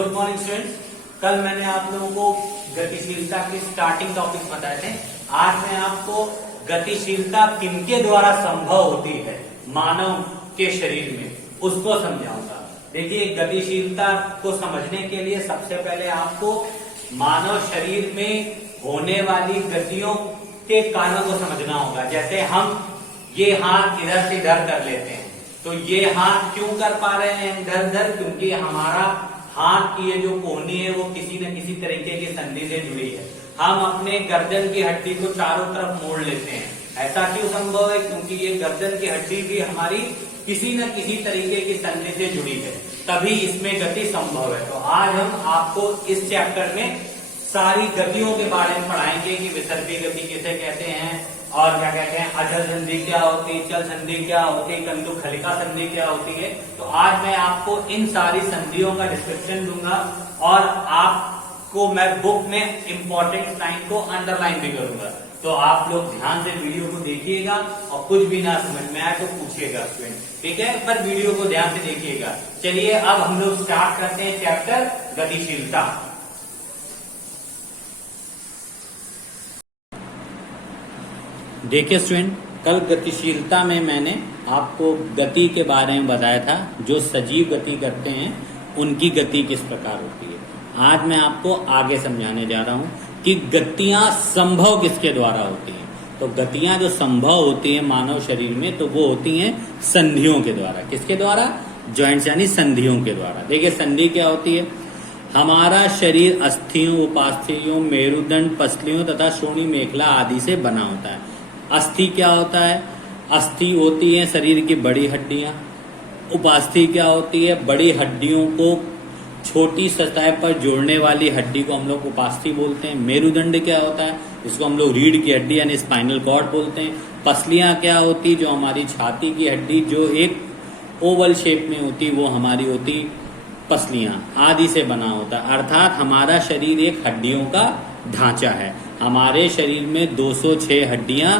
Good morning students. कल मैंने आप लोगों को गतिशीलता के स्टार्टिंग टॉपिक्स बताए थे। आज मैं आपको गतिशीलता किनके द्वारा संभव होती है मानव के शरीर में, उसको समझाऊंगा। देखिए, गतिशीलता को समझने के लिए सबसे पहले आपको मानव शरीर में होने वाली गतियों के कारणों को समझना होगा। जैसे हम ये हाथ इधर से इधर कर लेते हैं, तो ये हाथ क्यों कर पा रहे हैं इधर उधर? क्योंकि हमारा हाथ की ये जो कोहनी है वो किसी न किसी तरीके की संधि से जुड़ी है। हम अपने गर्दन की हड्डी को चारों तरफ मोड़ लेते हैं। ऐसा क्यों संभव है? क्योंकि ये गर्दन की हड्डी भी हमारी किसी न किसी तरीके की संधि से जुड़ी है, तभी इसमें गति संभव है। तो आज हम आपको इस चैप्टर में सारी गतियों के बारे में पढ़ाएंगे कि विसर्पी गति किसे कहते हैं और क्या कहते हैं, अचल संधि क्या होती है, चल संधि क्या होती है, कंदुक खलिका संधि क्या होती है। तो आज मैं आपको इन सारी संधियों का डिस्क्रिप्शन दूंगा और आपको मैं बुक में इंपॉर्टेंट लाइन को अंडरलाइन भी करूंगा। तो आप लोग ध्यान से वीडियो को देखिएगा और कुछ भी ना समझ में आए तो पूछिएगा स्टूडेंट, ठीक है? पर वीडियो को ध्यान से देखिएगा। चलिए अब हम लोग स्टार्ट करते हैं चैप्टर गतिशीलता। देखिए स्टूडेंट, कल गतिशीलता में मैंने आपको गति के बारे में बताया था। जो सजीव गति करते हैं उनकी गति किस प्रकार होती है। आज मैं आपको आगे समझाने जा रहा हूं कि गतियां संभव किसके द्वारा होती हैं। तो गतियां जो संभव होती है मानव शरीर में, तो वो होती हैं संधियों के द्वारा। किसके द्वारा? जॉइंट्स यानी संधियों के द्वारा। देखिए, संधि क्या होती है? हमारा शरीर अस्थियों, उपास्थियों, मेरुदंड, पसलियों तथा श्रोणि मेखला आदि से बना होता है। अस्थि क्या होता है? अस्थि होती है शरीर की बड़ी हड्डियां। उपास्थि क्या होती है? बड़ी हड्डियों को छोटी सतह पर जोड़ने वाली हड्डी को हम लोग उपास्थि बोलते हैं। मेरुदंड क्या होता है? इसको हम लोग रीढ़ की हड्डी यानी स्पाइनल कॉर्ड बोलते हैं। पसलियां क्या होती? जो हमारी छाती की हड्डी जो एक ओवल शेप में होती, वो हमारी होती पसलियां आदि से बना होता है। अर्थात हमारा शरीर एक हड्डियों का ढांचा है। हमारे शरीर में 206 हड्डियां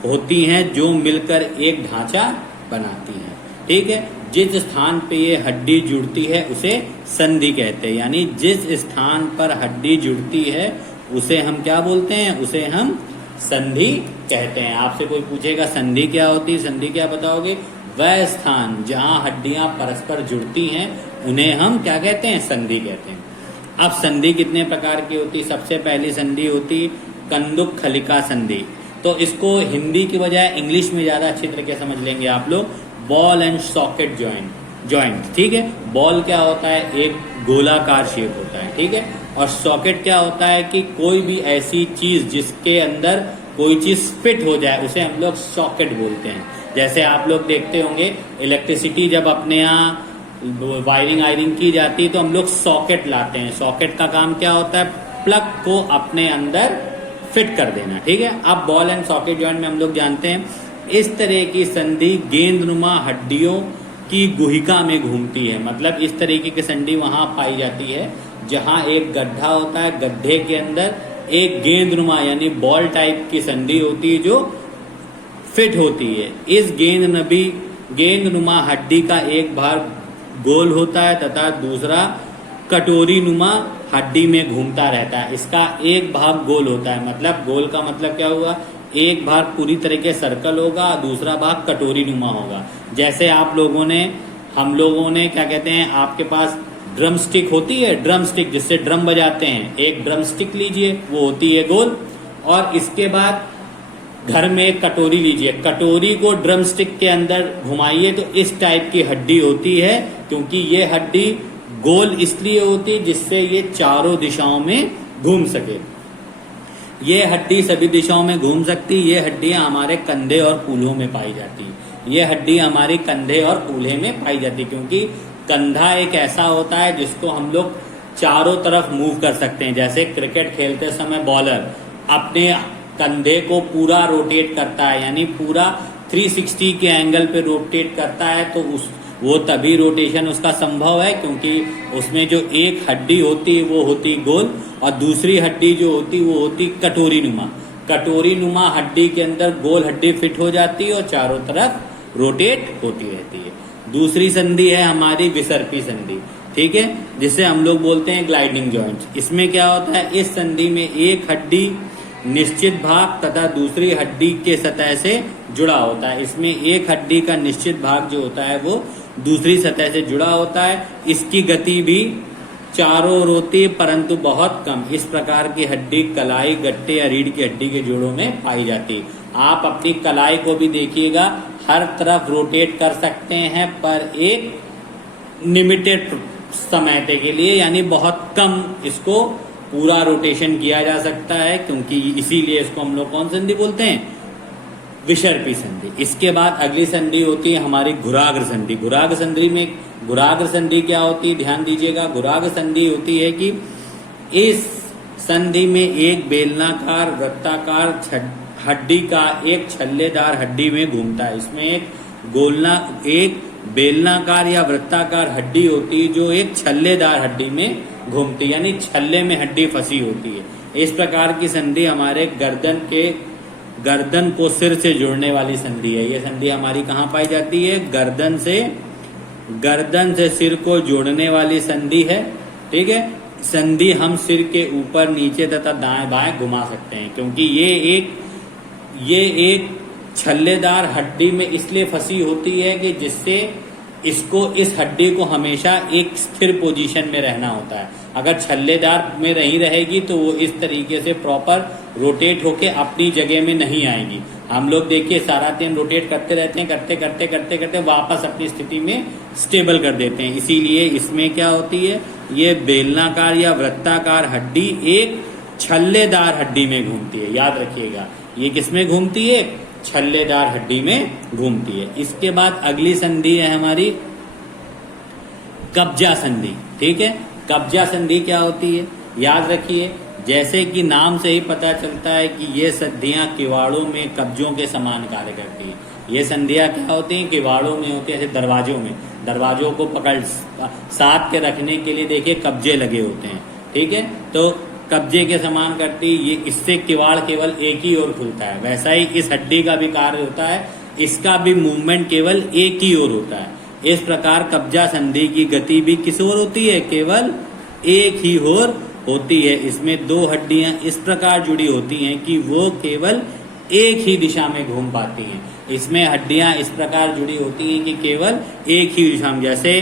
होती हैं जो मिलकर एक ढांचा बनाती हैं, ठीक है? जिस स्थान पे ये हड्डी जुड़ती है उसे संधि कहते हैं। यानी जिस स्थान पर हड्डी जुड़ती है उसे हम क्या बोलते हैं? उसे हम संधि कहते हैं। आपसे कोई पूछेगा संधि क्या होती है, संधि क्या बताओगे? वह स्थान जहां हड्डियां परस्पर जुड़ती हैं उन्हें हम क्या कहते हैं? संधि कहते हैं। अब संधि कितने प्रकार की होती? सबसे पहली संधि होती कंदुक खलिका संधि। तो इसको हिंदी की बजाय इंग्लिश में ज्यादा अच्छी तरीके समझ लेंगे आप लोग। बॉल एंड सॉकेट जॉइंट, ठीक है? बॉल क्या होता है? एक गोलाकार शेप होता है, ठीक है? और सॉकेट क्या होता है कि कोई भी ऐसी चीज जिसके अंदर कोई चीज फिट हो जाए उसे हम लोग सॉकेट बोलते हैं। जैसे आप लोग देखते होंगे इलेक्ट्रिसिटी जब अपने यहाँ वायरिंग आयरिंग की जाती है तो हम लोग सॉकेट लाते हैं। सॉकेट का काम क्या होता है? प्लग को अपने अंदर फिट कर देना, ठीक है? अब बॉल एंड सॉकेट जॉइंट में हम लोग जानते हैं इस तरह की संधि गेंदनुमा हड्डियों की गुहिका में घूमती है। मतलब इस तरीके की संधि वहां पाई जाती है जहां एक गड्ढा होता है, गड्ढे के अंदर एक गेंदनुमा यानी बॉल टाइप की संधि होती है जो फिट होती है। इस गेंदनुमा हड्डी का एक भाग गोल होता है तथा दूसरा कटोरी नुमा हड्डी में घूमता रहता है। इसका एक भाग गोल होता है, मतलब गोल का मतलब क्या हुआ? एक भाग पूरी तरीके सर्कल होगा, दूसरा भाग कटोरी नुमा होगा। जैसे हम लोगों ने क्या कहते हैं, आपके पास ड्रम स्टिक होती है, ड्रम स्टिक जिससे ड्रम बजाते हैं। एक ड्रम स्टिक लीजिए, वो होती है गोल, और इसके बाद घर में एक कटोरी लीजिए, कटोरी को ड्रम स्टिक के अंदर घुमाइए तो इस टाइप की हड्डी होती है। क्योंकि ये हड्डी गोल इसलिए होती है जिससे ये चारों दिशाओं में घूम सके। ये हड्डी सभी दिशाओं में घूम सकती। ये हड्डियां हमारे कंधे और कूल्हों में पाई जाती है। ये हड्डी हमारी कंधे और कूल्हे में पाई जाती है क्योंकि कंधा एक ऐसा होता है जिसको हम लोग चारों तरफ मूव कर सकते हैं। जैसे क्रिकेट खेलते समय बॉलर अपने कंधे को पूरा रोटेट करता है, यानी पूरा 360 के एंगल पे रोटेट करता है, तो वो तभी रोटेशन उसका संभव है क्योंकि उसमें जो एक हड्डी होती है वो होती गोल और दूसरी हड्डी जो होती वो होती कटोरी नुमा। कटोरी नुमा हड्डी के अंदर गोल हड्डी फिट हो जाती है और चारों तरफ रोटेट होती रहती है। दूसरी संधि है हमारी विसर्पी संधि। ठीक है, जिसे हम लोग बोलते हैं ग्लाइडिंग जॉइंट। इसमें क्या होता है, इस संधि में एक हड्डी निश्चित भाग तथा दूसरी हड्डी के सतह से जुड़ा होता है। इसमें एक हड्डी का निश्चित भाग जो होता है वो दूसरी सतह से जुड़ा होता है। इसकी गति भी चारों ओर होती है परंतु बहुत कम। इस प्रकार की हड्डी कलाई, गट्टे या रीढ़ की हड्डी के जोड़ों में पाई जाती है। आप अपनी कलाई को भी देखिएगा, हर तरफ रोटेट कर सकते हैं पर एक लिमिटेड समय के लिए, यानी बहुत कम इसको पूरा रोटेशन किया जा सकता है, क्योंकि इसीलिए इसको हम लोग कौन संधि बोलते हैं, विसर्पी संधि। इसके बाद अगली संधि होती है हमारी घुराग्र संधि। घुराग्र संधि क्या होती है, ध्यान दीजिएगा। घुराग्र संधि होती है कि इस संधि में एक बेलनाकार वृत्ताकार हड्डी का एक छल्लेदार हड्डी में घूमता है। इसमें एक बेलनाकार या वृत्ताकार हड्डी होती है जो एक छल्लेदार हड्डी में घूमती है, यानी छल्ले में हड्डी फंसी होती है। इस प्रकार की संधि हमारे गर्दन को सिर से जोड़ने वाली संधि है। ये संधि हमारी कहाँ पाई जाती है, गर्दन से सिर को जोड़ने वाली संधि है। ठीक है, संधि हम सिर के ऊपर, नीचे तथा दाएं बाएं घुमा सकते हैं, क्योंकि ये एक छल्लेदार हड्डी में इसलिए फंसी होती है कि जिससे इस हड्डी को हमेशा एक स्थिर पोजीशन में रहना होता है। अगर छल्लेदार में नहीं रहेगी तो वो इस तरीके से प्रॉपर रोटेट होके अपनी जगह में नहीं आएगी। हम लोग देखिए सारा दिन रोटेट करते रहते हैं, करते वापस अपनी स्थिति में स्टेबल कर देते हैं। इसीलिए इसमें क्या होती है, ये बेलनाकार या वृत्ताकार हड्डी एक छल्लेदार हड्डी में घूमती है। याद रखिएगा, ये किसमें घूमती है, छल्लेदार हड्डी में घूमती है। इसके बाद अगली संधि है हमारी कब्जा संधि। ठीक है, कब्जा संधि क्या होती है, याद रखिए, जैसे कि नाम से ही पता चलता है कि ये संधियां किवाड़ों में कब्जों के समान कार्य करती है। ये संधियां क्या होती हैं, किवाड़ों में होती है, जैसे दरवाजों को पकड़ साथ के रखने के लिए देखिए कब्जे लगे होते हैं। ठीक है, तो कब्जे के समान करती, ये इससे किवाड़ केवल एक ही ओर खुलता है। वैसा ही इस हड्डी का भी कार्य होता है, इसका भी मूवमेंट केवल एक ही ओर होता है। इस प्रकार कब्जा संधि की गति भी किस ओर होती है, केवल एक ही ओर होती है। इसमें दो हड्डियां इस प्रकार जुड़ी होती हैं कि वो केवल एक ही दिशा में घूम पाती हैं। इसमें हड्डियां इस प्रकार जुड़ी होती हैं कि केवल एक ही दिशा में, जैसे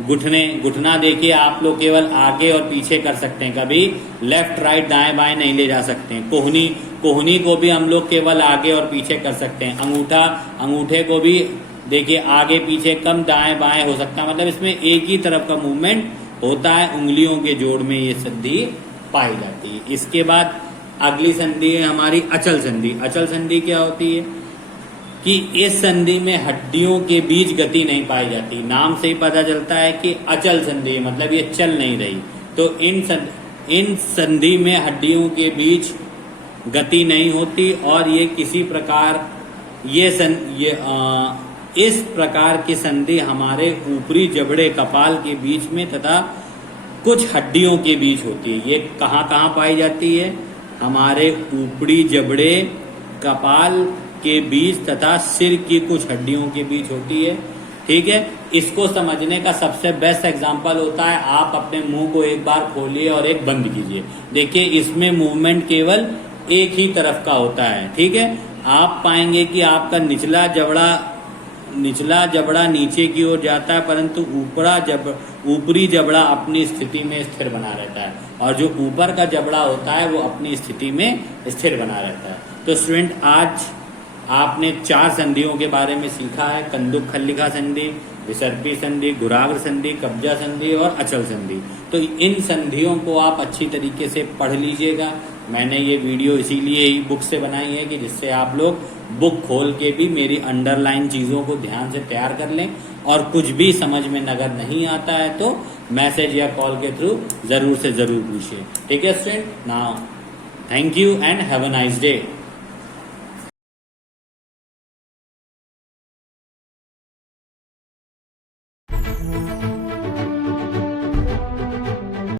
घुटना देखिए, आप लोग केवल आगे और पीछे कर सकते हैं, कभी लेफ्ट राइट दाएं बाएं नहीं ले जा सकते हैं। कोहनी को भी हम लोग केवल आगे और पीछे कर सकते हैं। अंगूठे को भी देखिए आगे पीछे कम दाएं बाएं हो सकता है, मतलब इसमें एक ही तरफ का मूवमेंट होता है। उंगलियों के जोड़ में ये संधि पाई जाती है। इसके बाद अगली संधि है हमारी अचल संधि। अचल संधि क्या होती है कि इस संधि में हड्डियों के बीच गति नहीं पाई जाती। नाम से ही पता चलता है कि अचल संधि, मतलब ये चल नहीं रही। तो इन संधि में हड्डियों के बीच गति नहीं होती और ये किसी प्रकार इस प्रकार की संधि हमारे ऊपरी जबड़े कपाल के बीच में तथा कुछ हड्डियों के बीच होती है। ये कहाँ पाई जाती है, हमारे ऊपरी जबड़े कपाल के बीच तथा सिर की कुछ हड्डियों के बीच होती है। ठीक है, इसको समझने का सबसे बेस्ट एग्जांपल होता है, आप अपने मुंह को एक बार खोलिए और एक बंद कीजिए। देखिए इसमें मूवमेंट केवल एक ही तरफ का होता है। ठीक है, आप पाएंगे कि आपका निचला जबड़ा नीचे की ओर जाता है, परंतु ऊपरी जबड़ा अपनी स्थिति में स्थिर बना रहता है, और जो ऊपर का जबड़ा होता है वो अपनी स्थिति में स्थिर बना रहता है। तो स्टूडेंट, आज आपने 4 संधियों के बारे में सीखा है, कंदुक खल्लिका संधि, विसर्पी संधि, घुराग्र संधि, कब्जा संधि और अचल संधि। तो इन संधियों को आप अच्छी तरीके से पढ़ लीजिएगा। मैंने ये वीडियो इसीलिए ही बुक से बनाई है कि जिससे आप लोग बुक खोल के भी मेरी अंडरलाइन चीज़ों को ध्यान से तैयार कर लें, और कुछ भी समझ में अगर नहीं आता है तो मैसेज या कॉल के थ्रू ज़रूर से ज़रूर पूछिए। ठीक है student, now thank you and have a nice day.